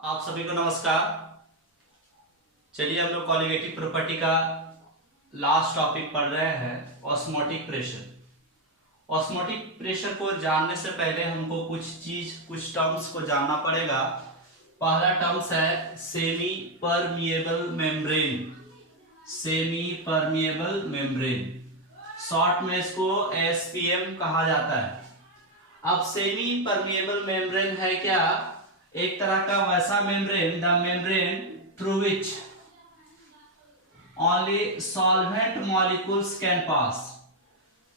आप सभी को नमस्कार। चलिए हम लोग कॉलिगेटिव प्रॉपर्टी का लास्ट टॉपिक पढ़ रहे हैं, ऑस्मोटिक प्रेशर। ऑस्मोटिक प्रेशर को जानने से पहले हमको कुछ टर्म्स को जानना पड़ेगा। पहला टर्म्स है semi permeable membrane. Semi permeable membrane, short में इसको एसपीएम कहा जाता है। अब सेमी परमिएबल मेम्ब्रेन है क्या? एक तरह का वैसा membrane, the membrane through which only solvent molecules can pass.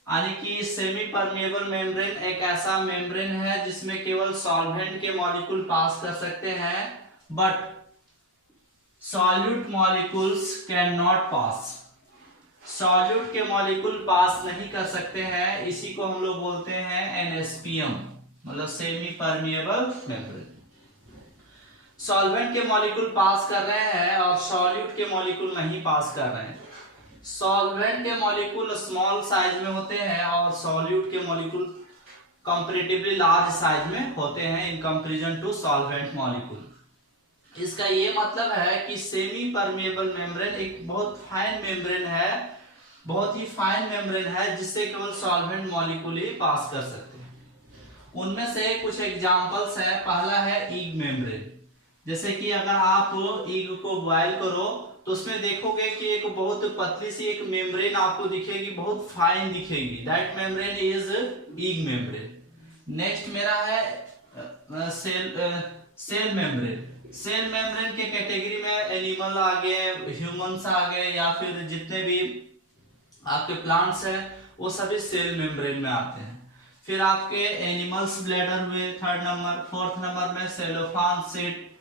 यानी कि सेमी परमिएबल मेम्ब्रेन एक ऐसा मेम्ब्रेन है जिसमें केवल सॉल्वेंट के मॉलिक्यूल पास कर सकते हैं, but solute molecules can not pass. Solute के मॉलिक्यूल पास नहीं कर सकते हैं, इसी को हम लोग बोलते हैं एनएसपीएम, मतलब सेमी परमिएबल मेम्ब्रेन। सॉल्वेंट के मॉलिक्यूल पास कर रहे हैं और सॉल्यूट के मॉलिक्यूल नहीं पास कर रहे हैं। सॉल्वेंट के मॉलिक्यूल स्मॉल साइज में होते हैं और सॉल्यूट के मॉलिक्यूल कंपैरेटिवली लार्ज साइज में होते हैं in comparison to solvent molecule. इसका ये मतलब है कि सेमी परमिएबल मेम्ब्रेन एक बहुत फाइन मेम्ब्रेन है, बहुत ही फाइन मेम्ब्रेन है जिससे केवल सॉल्वेंट मॉलिक्यूल ही पास कर सकते हैं। उनमें से कुछ एग्जांपल्स है। पहला है ईग मेम्ब्रेन। जैसे कि अगर आप ईग को बॉयल करो तो उसमें देखोगे कि एक बहुत पतली सी एक मेम्ब्रेन आपको दिखेगी, बहुत फाइन दिखेगी। That membrane is egg membrane. Next मेरा है सेल मेम्ब्रेन। सेल मेम्ब्रेन के कैटेगरी में एनिमल आ गए, ह्यूमंस आ गए, या फिर जितने भी आपके प्लांट्स हैं वो सभी सेल मेम्ब्रेन में आते हैं। फिर आपके एनिमल्स ब्लैडर हुए थर्ड नंबर। फोर्थ नंबर में सेलोफान सीड,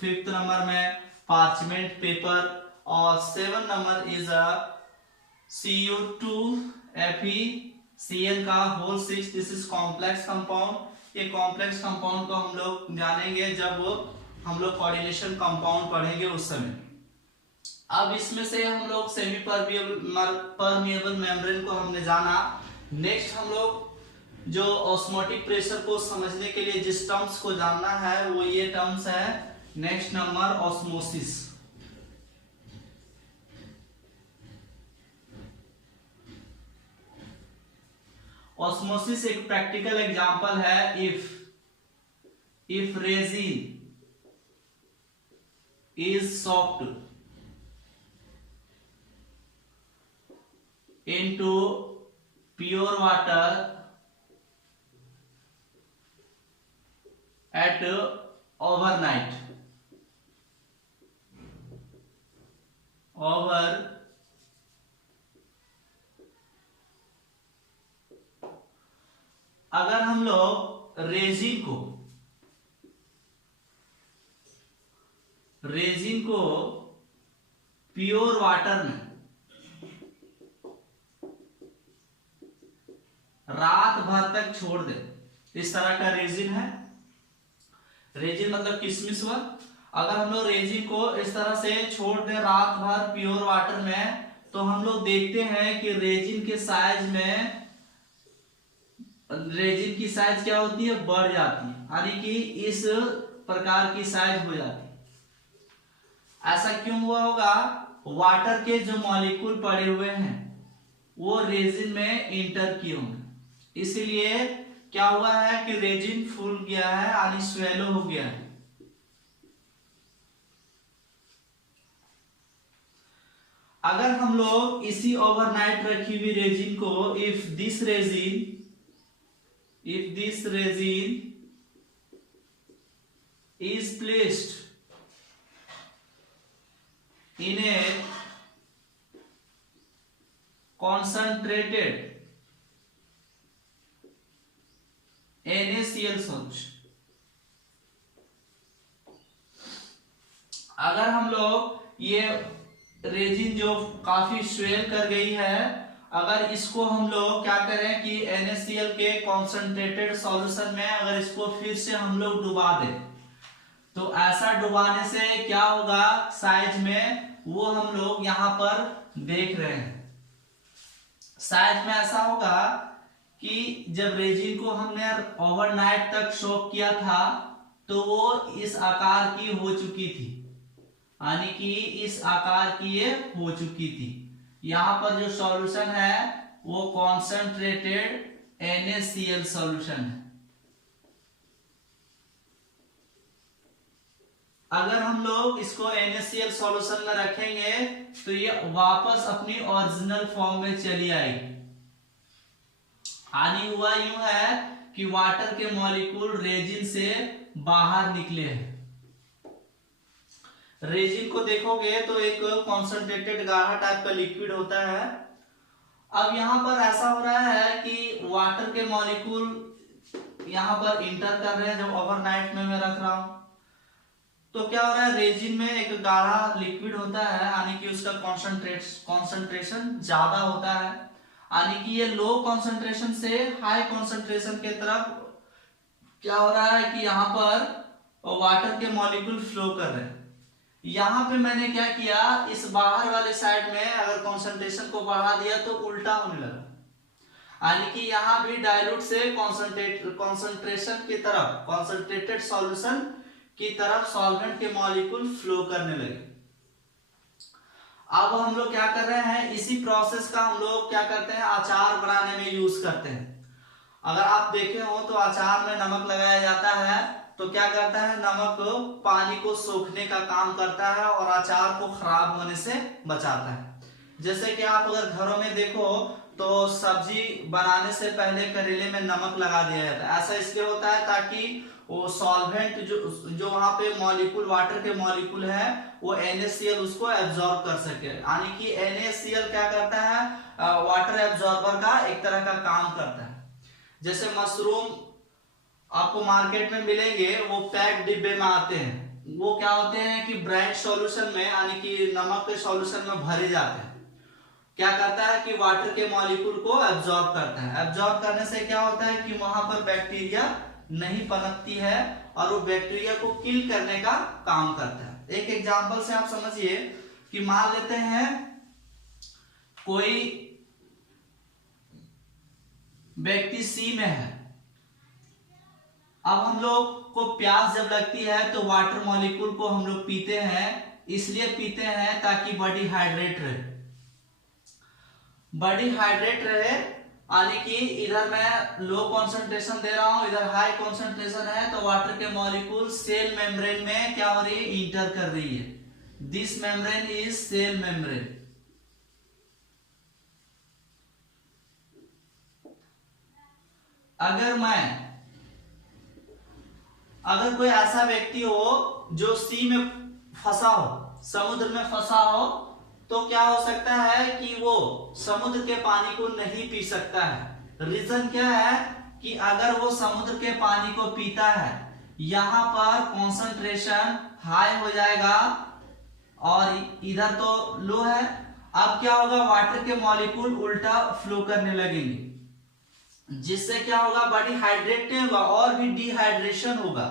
फिफ्थ नंबर में पार्चमेंट पेपर, और सेवन नंबर इज CO2FeCN का whole 6। This is complex compound. ये कॉम्प्लेक्स कंपाउंड को हम लोग जानेंगे जब हम लोग कोऑर्डिनेशन कंपाउंड पढ़ेंगे उस समय। अब इसमें से हम लोग सेमी परमिएबल मेम्ब्रेन को हमने जाना। नेक्स्ट हम लोग जो ऑस्मोटिक प्रेशर को समझने के लिए जिस टर्म्स को जानना है वो ये टर्म्स है। Next number osmosis. ऑस्मोसिस एक प्रैक्टिकल एग्जांपल है। If resin is soaked into pure water at overnight, अगर हम लोग रेजिन को प्योर वाटर में रात भर तक छोड़ दे, इस तरह का रेजिन है। रेजिन मतलब किशमिश हुआ। अगर हम लोग रेजिन को इस तरह से छोड़ दे रात भर प्योर वाटर में, तो हम लोग देखते हैं कि रेजिन की साइज क्या होती है? बढ़ जाती है, यानी कि इस प्रकार की साइज हो जाती है। ऐसा क्यों हुआ होगा? वाटर के जो मॉलिक्यूल पड़े हुए हैं वो रेजिन में इंटर किए होंगे, इसीलिए क्या हुआ है कि रेजिन फूल गया है, यानी स्वेलो हो गया है। अगर हम लोग इसी ओवरनाइट रखी हुई रेजिन को, if this resin is placed in a concentrated NaCl solution, अगर हम लोग ये रेजिन जो काफी स्वेल कर गई है, अगर इसको हम लोग क्या करें कि NaCl के कॉन्सेंट्रेटेड सॉल्यूशन में अगर इसको फिर से हम लोग डुबा दें, तो ऐसा डुबाने से क्या होगा? साइज में वो हम लोग यहां पर देख रहे हैं। साइज में ऐसा होगा कि जब रेजिन को हमने ओवरनाइट तक सोक किया था तो वो इस आकार की हो चुकी थी, यानी कि इस आकार की ये हो चुकी थी। यहां पर जो सॉल्यूशन है वो कॉन्सेंट्रेटेड NaCl सॉल्यूशन है। अगर हम लोग इसको NaCl सॉल्यूशन में रखेंगे तो ये वापस अपनी ओरिजिनल फॉर्म में चली आएगी। हानि हुआ यूं है कि वाटर के मॉलिक्यूल रेजिन से बाहर निकले हैं। रेजिन को देखोगे तो एक कॉन्सेंट्रेटेड गाढ़ा टाइप का लिक्विड होता है। अब यहां पर ऐसा हो रहा है कि वाटर के मॉलिक्यूल यहां पर इंटर कर रहे हैं। जब ओवरनाइट में मैं रख रहा हूं तो क्या हो रहा है, रेजिन में एक गाढ़ा लिक्विड होता है, यानी कि उसका कॉन्सेंट्रेशन ज्यादा होता है, यानी कि ये लो कॉन्सेंट्रेशन से हाई कॉन्सेंट्रेशन के तरफ क्या हो रहा है कि यहाँ पर वाटर के मॉलिक्यूल फ्लो कर रहे हैं। यहाँ पे मैंने क्या किया, इस बाहर वाले साइड में अगर कॉन्सेंट्रेशन को बढ़ा दिया तो उल्टा होने लगा, यानी कि यहाँ भी डाइल्यूट से कॉन्सेंट्रेशन की तरफ, कॉन्सेंट्रेटेड सॉल्यूशन की तरफ सॉल्वेंट के मॉलिक्यूल फ्लो करने लगे। अब हम लोग क्या कर रहे हैं, इसी प्रोसेस का हम लोग क्या करते हैं, अचार बनाने में यूज करते हैं। अगर आप देखे हो तो अचार में नमक लगाया जाता है, तो क्या करता है, नमक पानी को सोखने का काम करता है और अचार को खराब होने से बचाता है। जैसे कि आप अगर घरों में देखो तो सब्जी बनाने से पहले करेले में नमक लगा दिया जाता है। ऐसा इसलिए होता है ताकि वो सॉल्वेंट जो वहां पे मॉलिक्यूल, वाटर के मॉलिक्यूल है, वो NaCl उसको एब्जॉर्ब कर सके। यानी कि NaCl क्या करता है, वाटर एब्जॉर्बर का एक तरह का काम करता है। जैसे मशरूम आपको मार्केट में मिलेंगे, वो पैक डिब्बे में आते हैं, वो क्या होते हैं कि ब्राइट सॉल्यूशन में, यानी कि नमक के सॉल्यूशन में भरे जाते हैं। क्या करता है कि वाटर के मॉलिक्यूल को एब्जॉर्ब करता है। एब्जॉर्ब करने से क्या होता है कि वहां पर बैक्टीरिया नहीं पनपती है और वो बैक्टीरिया को किल करने का काम करता है। एक एग्जांपल से आप समझिए कि मान लेते हैं कोई व्यक्ति सी में है। अब हम लोग को प्यास जब लगती है तो वाटर मॉलिक्यूल को हम लोग पीते हैं, इसलिए पीते हैं ताकि बॉडी हाइड्रेट रहे। बॉडी हाइड्रेट रहे, यानी कि इधर मैं लो कंसंट्रेशन दे रहा हूं, इधर हाई कंसंट्रेशन है, तो वाटर के मॉलिक्यूल सेल मेम्ब्रेन में क्या हो रही है, इंटर कर रही है। This membrane is cell membrane. अगर कोई ऐसा व्यक्ति हो जो सी में फंसा हो, समुद्र में फंसा हो, तो क्या हो सकता है कि वो समुद्र के पानी को नहीं पी सकता है। रीजन क्या है कि अगर वो समुद्र के पानी को पीता है, यहां पर कॉन्सेंट्रेशन हाई हो जाएगा और इधर तो लो है। अब क्या होगा, वाटर के मॉलिक्यूल उल्टा फ्लो करने लगेंगे, जिससे क्या होगा, बॉडी हाइड्रेट होगा और भी डिहाइड्रेशन होगा।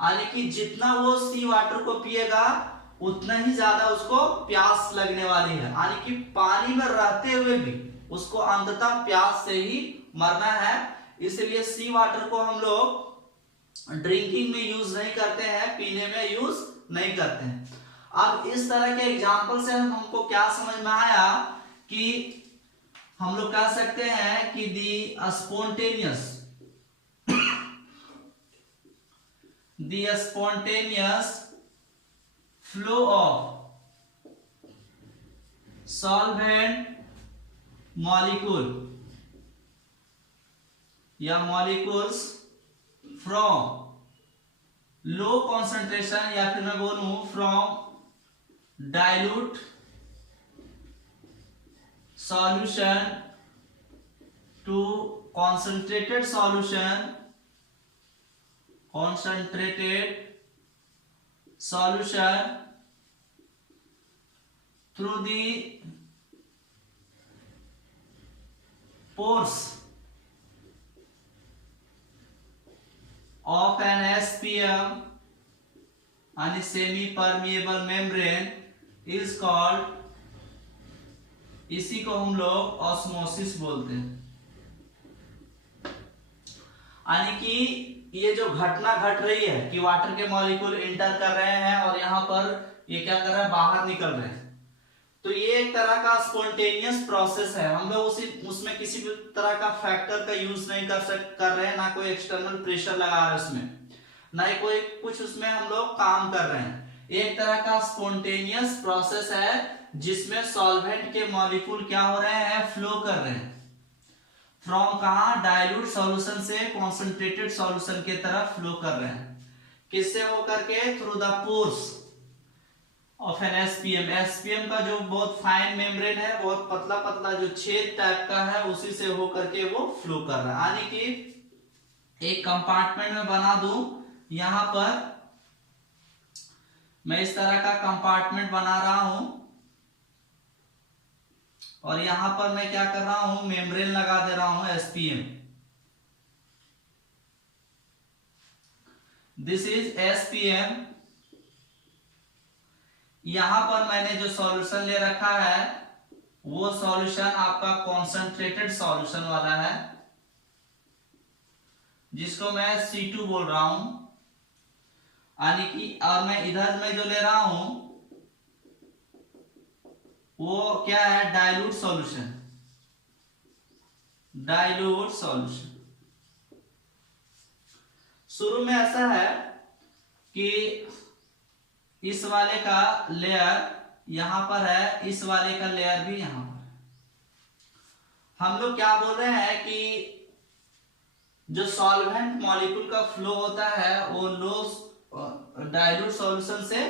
यानी कि जितना वो सी वाटर को पिएगा उतना ही ज्यादा उसको प्यास लगने वाली है। यानी कि पानी में रहते हुए भी उसको अंततः प्यास से ही मरना है। इसलिए सी वाटर को हम लोग ड्रिंकिंग में यूज नहीं करते हैं, पीने में यूज नहीं करते हैं। अब इस तरह के एग्जाम्पल से हमको क्या समझ में आया कि हम लोग कह सकते हैं कि the spontaneous flow of solvent molecule या मॉलिक्यूल्स फ्रॉम लो कॉन्सेंट्रेशन, या फिर मैं बोलूं from dilute solution to concentrated solution through the pores of an SPM and semi permeable membrane is called, इसी को हम लोग ऑस्मोसिस बोलते हैं। यानी कि ये जो घटना घट रही है कि वाटर के मॉलिक्यूल इंटर कर रहे हैं और यहाँ पर ये क्या कर रहा है, बाहर निकल रहे हैं, तो ये एक तरह का स्पॉन्टेनियस प्रोसेस है। हम लोग उसमें किसी भी तरह का फैक्टर का यूज नहीं कर रहे हैं, ना कोई एक्सटर्नल प्रेशर लगा रहे हैं उसमें, ना ही कोई कुछ उसमें हम लोग काम कर रहे हैं। एक तरह का स्पॉन्टेनियस प्रोसेस है जिसमें सॉल्वेंट के मॉलिक्यूल क्या हो रहे हैं, फ्लो कर रहे हैं फ्रॉम कहां, डाइल्यूट सॉल्यूशन से कॉन्सेंट्रेटेड सॉल्यूशन की तरफ फ्लो कर रहे हैं। किससे होकर के, through the pores of an SPM. SPM का जो बहुत फाइन मेम्ब्रेन है, बहुत पतला पतला जो छेद टाइप का है, उसी से होकर के वो फ्लो कर रहा है। यानी कि एक कंपार्टमेंट में बना दूं, यहां पर मैं इस तरह का कंपार्टमेंट बना रहा हूं और यहां पर मैं क्या कर रहा हूं, मेम्ब्रेन लगा दे रहा हूं एसपीएम। This is SPM. यहां पर मैंने जो सॉल्यूशन ले रखा है वो सॉल्यूशन आपका कॉन्सेंट्रेटेड सॉल्यूशन वाला है, जिसको मैं C2 बोल रहा हूं। यानी कि और मैं इधर में जो ले रहा हूं वो क्या है, डाइल्यूट सॉल्यूशन। डाइल्यूट सॉल्यूशन शुरू में ऐसा है कि इस वाले का लेयर यहां पर है, इस वाले का लेयर भी यहां पर है। हम लोग क्या बोल रहे हैं कि जो सॉल्वेंट मॉलिक्यूल का फ्लो होता है वो लो डाइल्यूट सॉल्यूशन से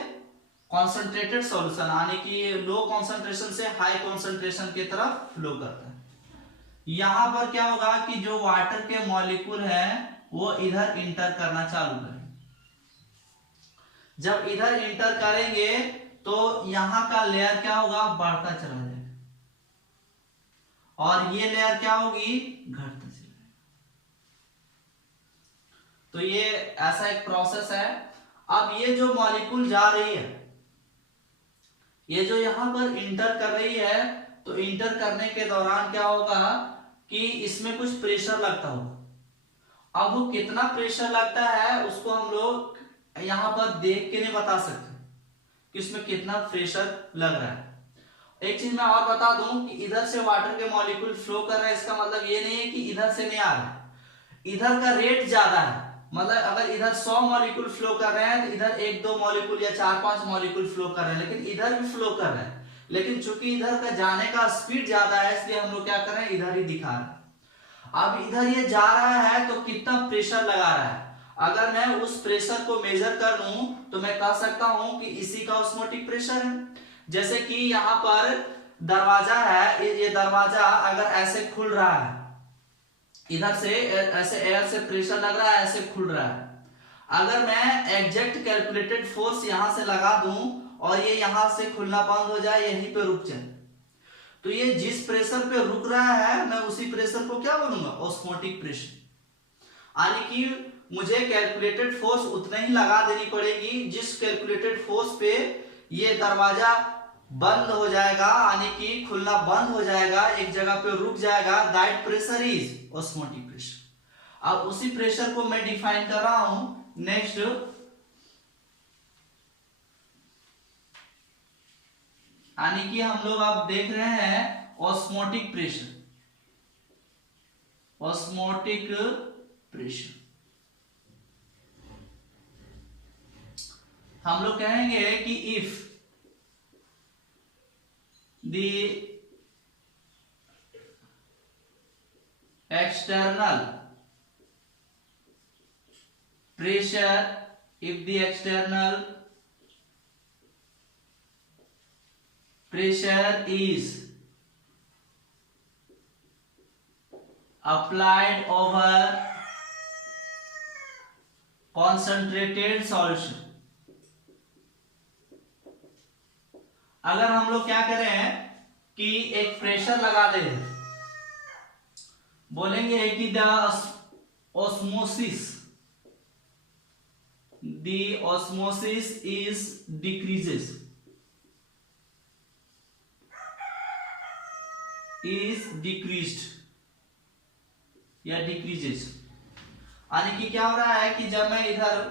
कॉन्सेंट्रेटेड सॉल्यूशन, यानी कि लो कॉन्सेंट्रेशन से हाई कॉन्सेंट्रेशन की तरफ फ्लो करता है। यहां पर क्या होगा कि जो वाटर के मॉलिक्यूल है वो इधर इंटर करना चालू करेंगे। जब इधर इंटर करेंगे तो यहां का लेयर क्या होगा, बढ़ता चला जाएगा और ये लेयर क्या होगी, घटता चला जाएगा। तो ये ऐसा एक प्रोसेस है। अब ये जो मॉलिक्यूल जा रही है, ये जो यहां पर इंटर कर रही है, तो इंटर करने के दौरान क्या होगा कि इसमें कुछ प्रेशर लगता होगा। अब वो कितना प्रेशर लगता है उसको हम लोग यहां पर देख के नहीं बता सकते कि इसमें कितना प्रेशर लग रहा है। एक चीज मैं और बता दूं कि इधर से वाटर के मॉलिक्यूल फ्लो कर रहे हैं, इसका मतलब ये नहीं है कि इधर से नहीं आ रहा है। इधर का रेट ज्यादा है, मतलब अगर इधर 100 मॉलिक्यूल फ्लो कर रहे हैं तो इधर 1-2 मॉलिक्यूल या 4-5 मॉलिक्यूल फ्लो कर रहे हैं, लेकिन इधर भी फ्लो कर रहे हैं। लेकिन चूंकि इधर का जाने का स्पीड ज्यादा है, इसलिए हम लोग क्या कर रहे हैं, इधर ही दिखा रहे हैं। अब इधर ये जा रहा है तो कितना प्रेशर लगा रहा है, अगर मैं उस प्रेशर को मेजर कर लूं तो मैं कह सकता हूं कि इसी का ऑस्मोटिक प्रेशर है। जैसे कि यहां पर दरवाजा है, ये दरवाजा अगर ऐसे खुल रहा है, इधर से ऐसे एयर से प्रेशर लग रहा है, ऐसे खुल रहा है, अगर मैं एग्जैक्ट कैलकुलेटेड फोर्स यहां से लगा दूं और ये यहां से खुलना बंद हो जाए, यहीं पे रुक जाए, तो ये जिस प्रेशर पे रुक रहा है मैं उसी प्रेशर को क्या बोलूंगा, ऑस्मोटिक प्रेशर। यानी कि मुझे कैलकुलेटेड फोर्स उतना ही लगा देनी पड़ेगी जिस कैलकुलेटेड फोर्स पे ये दरवाजा बंद हो जाएगा, यानी कि खुलना बंद हो जाएगा, एक जगह पे रुक जाएगा। That pressure is osmotic pressure. अब उसी प्रेशर को मैं डिफाइन कर रहा हूं। नेक्स्ट, यानी कि हम लोग अब देख रहे हैं ऑस्मोटिक प्रेशर। ऑस्मोटिक प्रेशर हम लोग कहेंगे कि if the external pressure, if the external pressure is applied over concentrated solution, अगर हम लोग क्या करें कि एक प्रेशर लगा दे, बोलेंगे कि the osmosis is decreases, is decreased या डिक्रीजेस। यानी कि क्या हो रहा है कि जब मैं इधर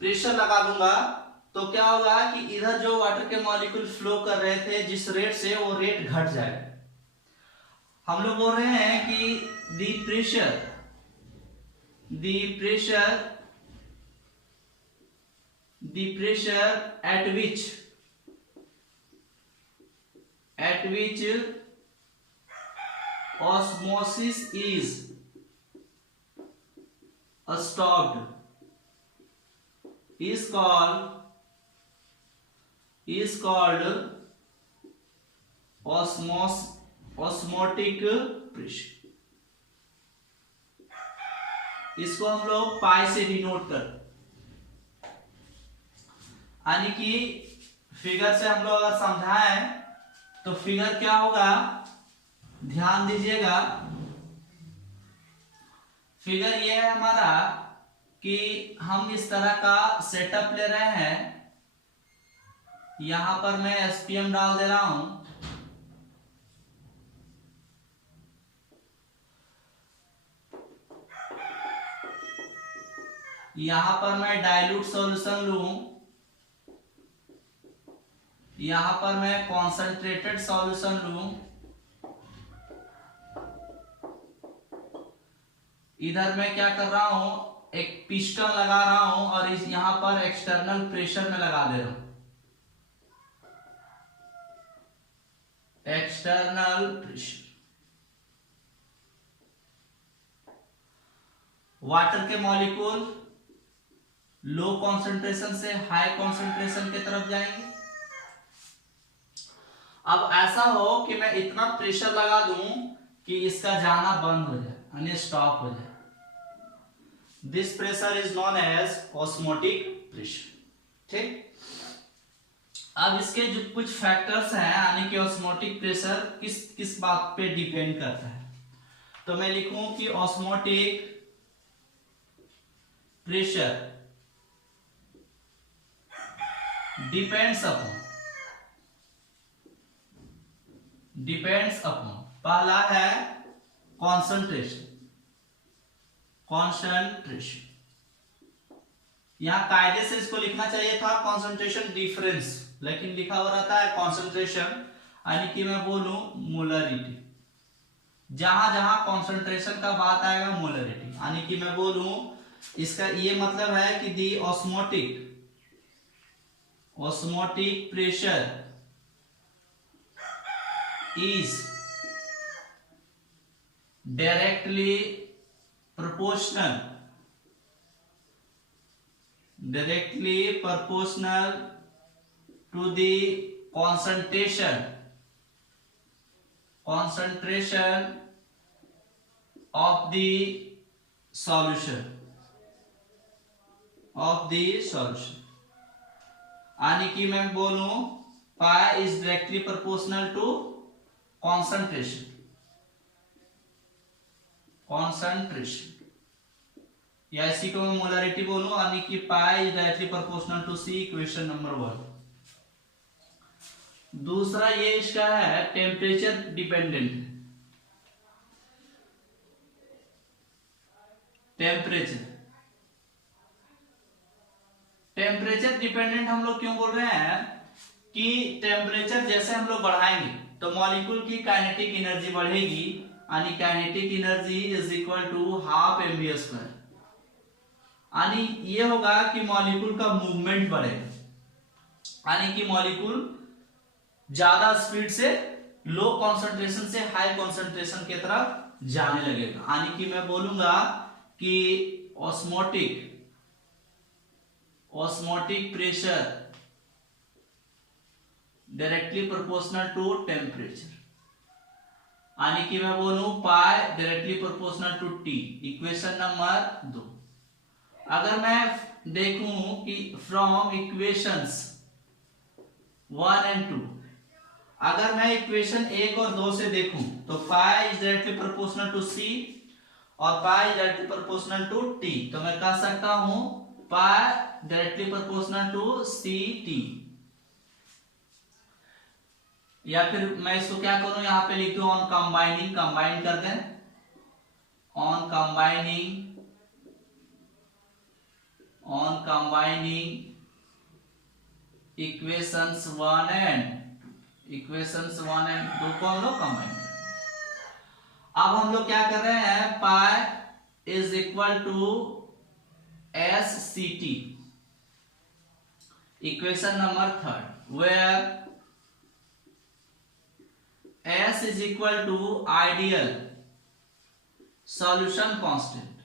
प्रेशर लगा दूंगा तो क्या होगा कि इधर जो वाटर के मॉलिक्यूल फ्लो कर रहे थे जिस रेट से, वो रेट घट जाएगा। हम लोग बोल रहे हैं कि the pressure at which osmosis is stopped is called osmotic pressure। इसको हम लोग पाई से डिनोट कर, यानी कि फिगर से हम लोग अगर समझाएं तो फिगर क्या होगा, ध्यान दीजिएगा। फिगर ये है हमारा कि हम इस तरह का सेटअप ले रहे हैं, यहां पर मैं एसपीएम डाल दे रहा हूं, यहां पर मैं डाइल्यूट सॉल्यूशन लूं, यहां पर मैं कॉन्सेंट्रेटेड सॉल्यूशन लूं, इधर मैं क्या कर रहा हूं, एक पिस्टन लगा रहा हूं और इस यहां पर एक्सटर्नल प्रेशर में लगा दे रहा हूं, एक्सटर्नल प्रेशर। वाटर के मॉलिक्यूल लो कॉन्सेंट्रेशन से हाई कॉन्सेंट्रेशन की तरफ जाएंगे। अब ऐसा हो कि मैं इतना प्रेशर लगा दूं कि इसका जाना बंद हो जाए, यानी स्टॉप हो जाए। This pressure is known as osmotic pressure. ठीक, अब इसके जो कुछ फैक्टर्स हैं, यानी कि ऑस्मोटिक प्रेशर किस किस बात पे डिपेंड करता है, तो मैं लिखूं कि ऑस्मोटिक प्रेशर डिपेंड्स अपॉन पहला है कॉन्सेंट्रेशन। यहां कायदे से इसको लिखना चाहिए था कॉन्सेंट्रेशन डिफरेंस, लेकिन लिखा हुआ रहता है कॉन्सेंट्रेशन, यानी कि मैं बोलूं मोलरिटी। जहां जहां कॉन्सेंट्रेशन का बात आएगा मोलरिटी, यानी कि मैं बोलूं इसका ये मतलब है कि the osmotic pressure is directly proportional to the concentration of the solution, यानी कि मैं बोलूं pi is directly proportional to concentration, या इसी को मैं मोलरिटी बोलूं, यानी कि pi is directly proportional to C, equation number 1। दूसरा ये इसका है टेम्परेचर डिपेंडेंट। टेम्परेचर डिपेंडेंट हम लोग क्यों बोल रहे हैं कि टेम्परेचर जैसे हम लोग बढ़ाएंगे तो मॉलिक्यूल की काइनेटिक एनर्जी बढ़ेगी, यानी kinetic energy is equal to half mv²। यानी ये होगा कि मॉलिक्यूल का मूवमेंट बढ़ेगा, यानी कि मॉलिक्यूल ज्यादा स्पीड से लो कॉन्सेंट्रेशन से हाई कॉन्सेंट्रेशन की तरफ जाने लगेगा, यानी कि मैं बोलूंगा कि osmotic pressure directly proportional to temperature, यानी कि मैं बोलूं pi directly proportional to T, equation number 2। अगर मैं देखूं कि फ्रॉम इक्वेशंस 1 and 2, अगर मैं इक्वेशन 1 और 2 से देखूं तो pi is directly proportional to C और pi is directly proportional to T, तो मैं कह सकता हूं pi directly proportional to C T. या फिर मैं इसको क्या करूं, यहां पे लिख दूं ऑन कंबाइन कर दें, on combining combining equations 1 and 2 को हम लोग कंबाइन करें। अब हम लोग क्या कर रहे हैं, pi is equal to S C T, equation number 3 where S is equal to ideal solution constant,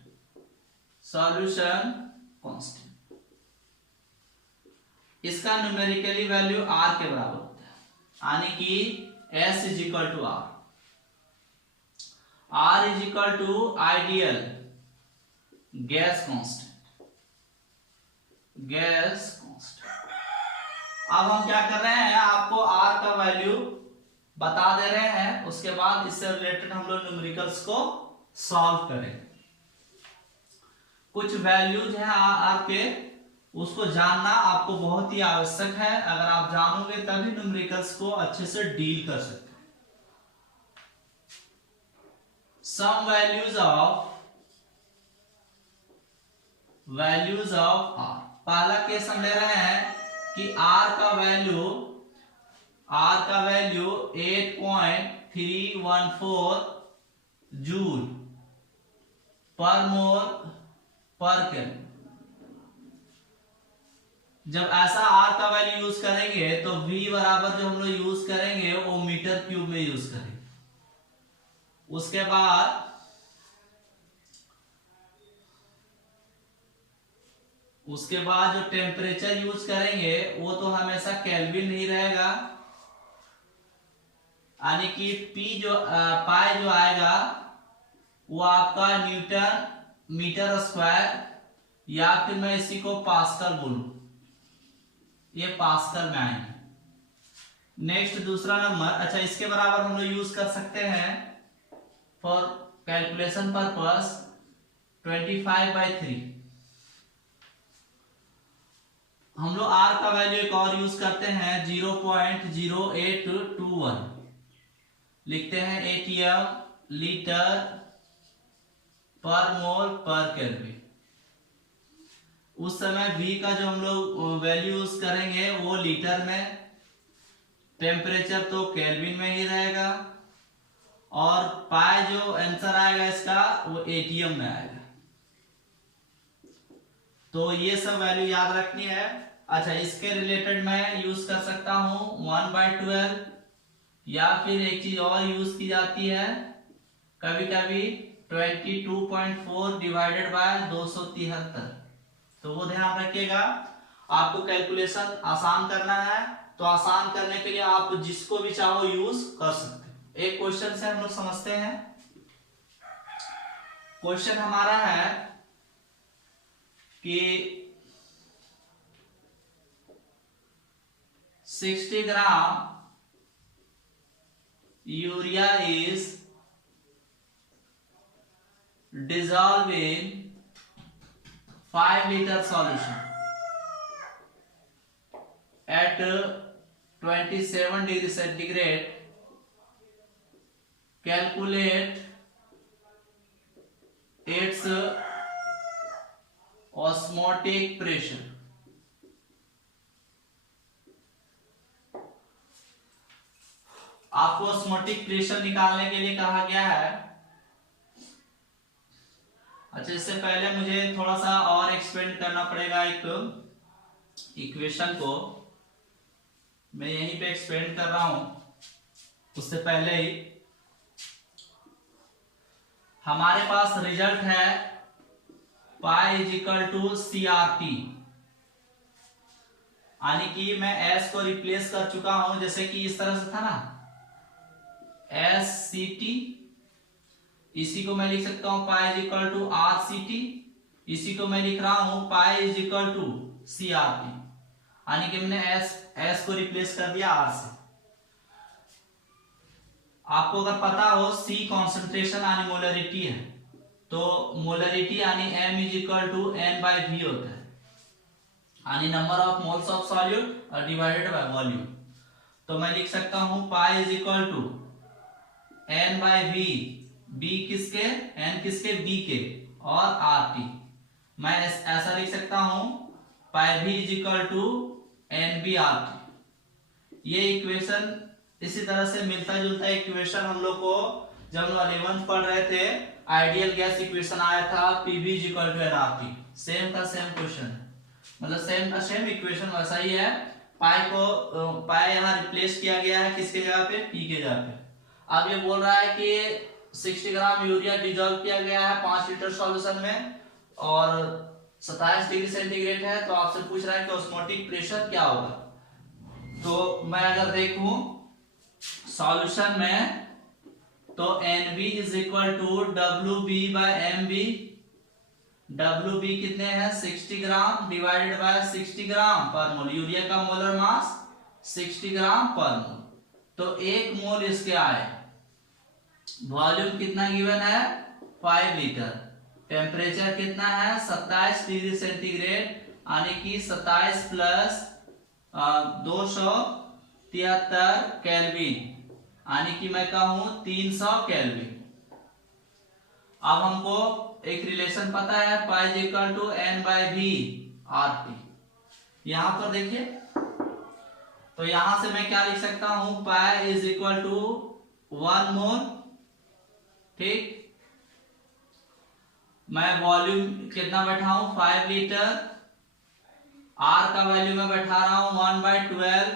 इसका न्यूमेरिकली वैल्यू R के बराबर होता है, यानी कि S is equal to R is equal to ideal gas constant। अब हम क्या कर रहे हैं, आपको R का वैल्यू बता दे रहे हैं, उसके बाद इससे रिलेटेड हम लोग न्यूमेरिकल्स को सॉल्व करें। कुछ वैल्यूज हैं आर के, उसको जानना आपको बहुत ही आवश्यक है। अगर आप जानोगे तभी न्यूमेरिकल्स को अच्छे से डील कर सकते हैं। सम वैल्यूज ऑफ आर, पहला केस हम ले रहे हैं कि आर का वैल्यू 8.314 जूल पर मोल पर केल्विन। जब ऐसा R का वैल्यू यूज करेंगे तो V बराबर जो हम लोग यूज करेंगे वो मीटर क्यूब में यूज करेंगे। उसके बाद जो टेम्परेचर यूज करेंगे वो तो हमेशा केल्विन ही रहेगा, यानी कि पाई जो आएगा वो आपका न्यूटन मीटर स्क्वायर, या फिर मैं इसी को पास्कल बोलूं, ये पास्कल में आएंगे। नेक्स्ट दूसरा नंबर, अच्छा इसके बराबर हम लोग यूज कर सकते हैं फॉर कैलकुलेशन पर्पस 25/3। हम लोग R का वैल्यू एक और यूज करते हैं 0.0821, लिखते हैं ATM लीटर पर मोल पर केल्विन। उस समय V का जो हम लोग वैल्यू यूज करेंगे वो लीटर में, टेम्परेचर तो केल्विन में ही रहेगा, और पाई जो आंसर आएगा इसका वो ATM में आएगा। तो ये सब वैल्यू याद रखनी है। अच्छा, इसके रिलेटेड मैं यूज कर सकता हूं 1/12, या फिर एक चीज और यूज की जाती है कभी कभी 22.4 डिवाइडेड बाय 273। तो वो ध्यान रखिएगा। आपको कैलकुलेशन आसान करना है तो आसान करने के लिए आप जिसको भी चाहो यूज कर सकते हैं। एक क्वेश्चन से हम लोग समझते हैं। क्वेश्चन हमारा है कि 60 gram urea is dissolved in 5 liter solution at 27 degree centigrade. Calculate its osmotic pressure. आपको ऑस्मोटिक प्रेशर निकालने के लिए कहा गया है। अच्छा, इससे पहले मुझे थोड़ा सा और एक्सपेंड करना पड़ेगा एक इक्वेशन को, मैं यहीं पे एक्सपेंड कर रहा हूं। उससे पहले ही हमारे पास रिजल्ट है pi is equal to CRT, यानी कि मैं S को रिप्लेस कर चुका हूं, जैसे कि इस तरह से था ना SCT, इसी को मैं लिख सकता हूं pi is equal to RCT, इसी को मैं लिख रहा हूं pi is equal to CRT, यानी कि मैंने S को रिप्लेस कर दिया R से। आपको अगर पता हो C कॉन्सेंट्रेशन यानी मोलरिटी है, तो मोलरिटी यानी M is equal to N/V होता है, यानी number of moles of solute divided by volume. तो मैं लिख सकता हूं pi is equal to N/V, B किसके, N किसके, B के, और RT। मैं ऐसा लिख सकता हूं पाई भी is equal to N B R T. ये इक्वेशन इसी तरह से मिलता जुलता इक्वेशन हम लोग को जब हम 11th पढ़ रहे थे आइडियल गैस इक्वेशन आया था PB is equal to N R T. Same का सेम क्वेश्चन, मतलब सेम का सेम इक्वेशन वैसा ही है। पाई यहाँ रिप्लेस किया गया है किसके जगह पे, पी के जगह पे। अब ये बोल रहा है कि 60 ग्राम यूरिया डिजोल्व किया गया है 5 लीटर सॉल्यूशन में और 27 डिग्री सेंटीग्रेड है। तो आपसे पूछ रहा है कि ऑस्मोटिक प्रेशर क्या होगा। तो मैं अगर देखूं सॉल्यूशन में तो NB is equal to WB by MB। WB कितने हैं 60 ग्राम डिवाइडेड बाय 60 ग्राम पर मोल। यूरिया का मोलर मास 60 ग्राम पर मोल। तो 1 मोल इसके आए। वॉल्यूम कितना गिवन है 5 लीटर। टेम्परेचर कितना है 27 डिग्री सेंटीग्रेड, यानी कि 27 प्लस 273 केल्विन, यानी कि मैं कहूं 300 केल्विन। अब हमको एक रिलेशन पता है pi is equal to N by V R T. यहां पर देखिए तो यहां से मैं क्या लिख सकता हूं पाई इज इक्वल टू 1 मोल। ठीक, मैं वॉल्यूम कितना बैठा हूं 5 लीटर। आर का वैल्यू मैं बैठा रहा हूं 1/12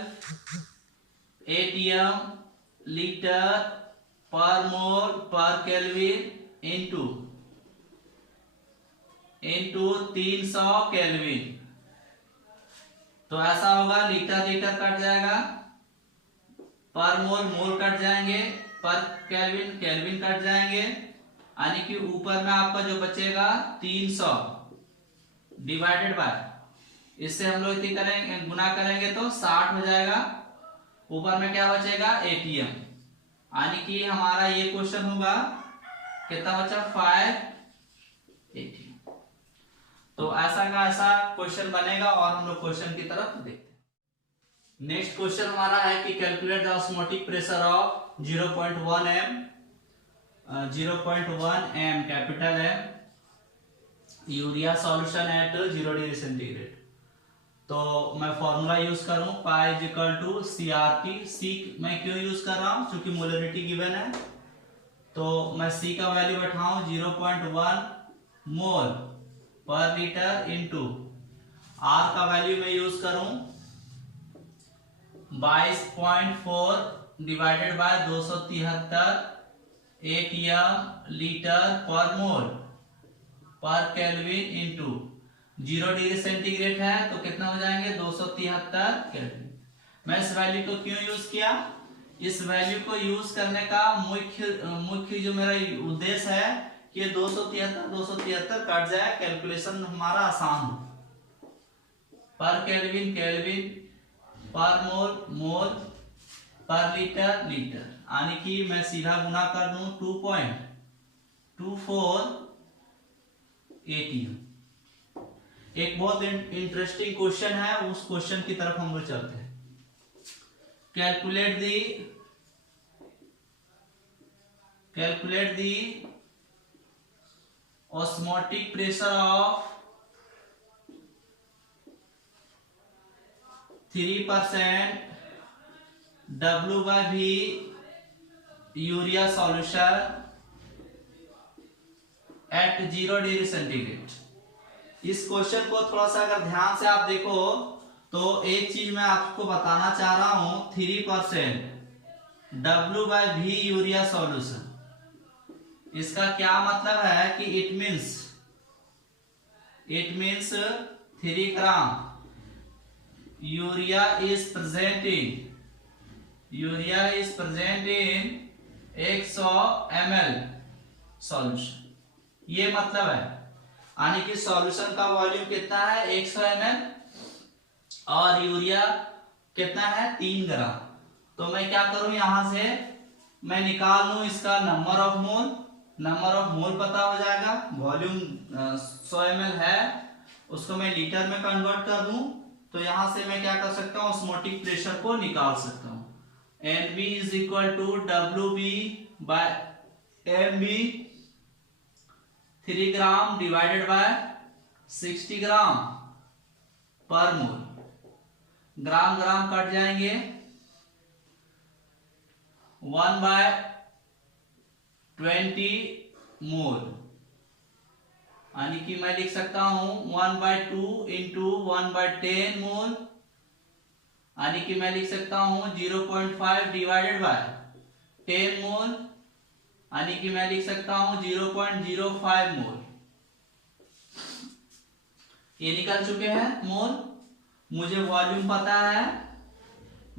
ATM लीटर पर मोल पर केल्विन इंटू 300 केल्विन। तो ऐसा होगा लीटर लीटर कट जाएगा, पर मोल मोल कट जाएंगे, पर केल्विन केल्विन कट जाएंगे, यानी कि ऊपर में आपका जो बचेगा 300 डिवाइडेड बाय, इससे हम लोग करेंगे गुना करेंगे तो 60 हो जाएगा। ऊपर में क्या बचेगा ATM, यानी कि हमारा ये क्वेश्चन होगा कितना बचा 5 ATM। तो ऐसा का ऐसा क्वेश्चन बनेगा और हम लोग क्वेश्चन की तरफ देखते हैं। नेक्स्ट क्वेश्चन हमारा है कि calculate the osmotic pressure of 0.1 m 0.1 m capital M urea solution at 0 degree centigrade. तो मैं फॉर्मूला यूज करूं pi is equal to CRT। C मैं क्यों यूज कर रहा हूं क्योंकि मोलरिटी गिवन है। तो मैं सी का वैल्यू बैठाऊं 0.1 मोल पर लीटर इंटू आर का वैल्यू मैं यूज करूं 22.4 डिवाइडेड बाय 273 ATM लीटर पर मोल पर केल्विन इंटू 0 डिग्री सेंटीग्रेड है तो कितना हो जाएंगे 273 केल्विन। मैं इस वैल्यू को क्यों यूज किया, इस वैल्यू को यूज करने का मुख्य जो मेरा उद्देश्य है कि 273 कट जाए, कैलकुलेशन हमारा आसान हो। पर केल्विन केल्विन, पर मोल मोल, पर लीटर लीटर, यानी कि मैं सीधा गुना कर दूं 2.24 ATM। एक बहुत इंटरेस्टिंग क्वेश्चन है, उस क्वेश्चन की तरफ हम लोग चलते हैं। Calculate the osmotic pressure of 3% W/V urea solution at 0 degree centigrade. इस क्वेश्चन को थोड़ा सा अगर ध्यान से आप देखो तो एक चीज मैं आपको बताना चाह रहा हूं 3% W/V यूरिया सॉल्यूशन। इसका क्या मतलब है कि it means 3 gram urea is present in 100 ml solution. ये मतलब है, यानी कि सॉल्यूशन का वॉल्यूम कितना है 100 ml और यूरिया कितना है 3 ग्राम। तो मैं क्या करूं यहां से मैं निकाल लूं इसका नंबर ऑफ मोल पता हो जाएगा। वॉल्यूम 100 ml है, उसको मैं लीटर में कन्वर्ट कर दूं तो यहां से मैं क्या कर सकता हूं ऑस्मोटिक प्रेशर को निकाल सकता हूं। NB is equal to WB by MB 3 gram divided by 60 gram पर मोल। ग्राम ग्राम कट जाएंगे, 1/20 मोल, यानी कि मैं लिख सकता हूं 1/2 इंटू 1/10 मोल, यानी कि मैं लिख सकता हूं 0.5 डिवाइडेड बाय 10 मोल, यानी कि मैं लिख सकता हूं 0.05 मोल। ये निकल चुके हैं मोल। मुझे वॉल्यूम पता है,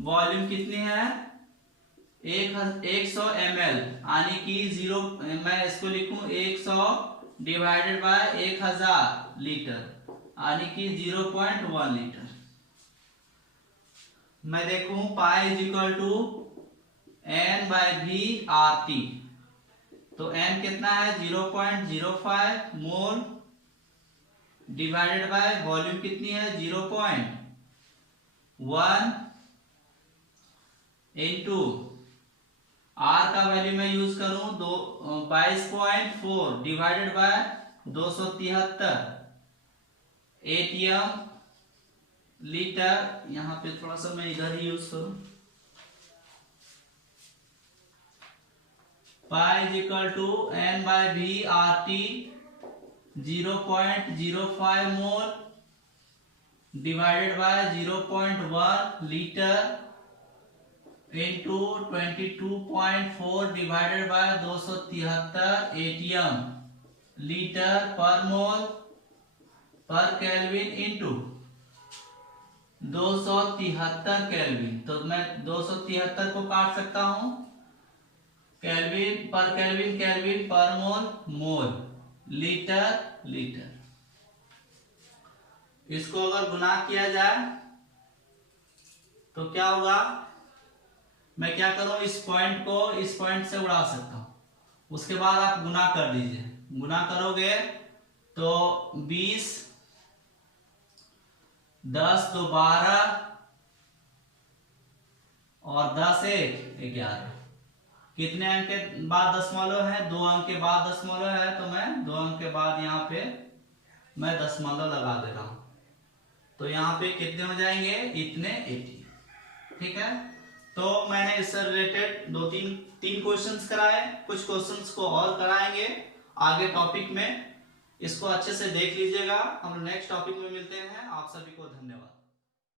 वॉल्यूम कितनी है 100 ml, यानी कि मैं इसको लिखूं 100 डिवाइडेड बाय 1000 लीटर, यानी कि 0.1 लीटर। मैं देखूं पाई इज इक्वल टू N/V/RT, तो N कितना है 0.05 मोल डिवाइडेड बाय वॉल्यूम कितनी है 0.1 इंटू R का वैल्यू मैं यूज करूं 22.4 डिवाइडेड बाय 273 ATM लीटर। यहां पे थोड़ा सा मैं इधर ही यूज करूं, pi is equal to N/V/RT 0.05 mole divided by 0.1 litre into 22.4 divided by 273 ATM litre पर मोल पर केल्विन इंटू 273 केल्विन। तो मैं 273 को काट सकता हूं, केल्विन केल्विन पर मोल मोल, लीटर लीटर। इसको अगर गुना किया जाए तो क्या होगा, मैं क्या करूं इस पॉइंट को इस पॉइंट से उड़ा सकता हूं, उसके बाद आप गुना कर दीजिए। गुना करोगे तो 20, 10 2 12 और 10 1 11। कितने अंक के बाद दशमलव है 2 अंक के बाद दशमलव है, तो मैं 2 अंक के बाद यहाँ पे मैं दशमलव लगा दे रहा हूं, तो यहाँ पे कितने हो जाएंगे इतने 80। ठीक है, तो मैंने इससे रिलेटेड 2-3 क्वेश्चंस कराए, कुछ क्वेश्चंस को और कराएंगे आगे टॉपिक में। इसको अच्छे से देख लीजिएगा। हम नेक्स्ट टॉपिक में मिलते हैं। आप सभी को धन्यवाद।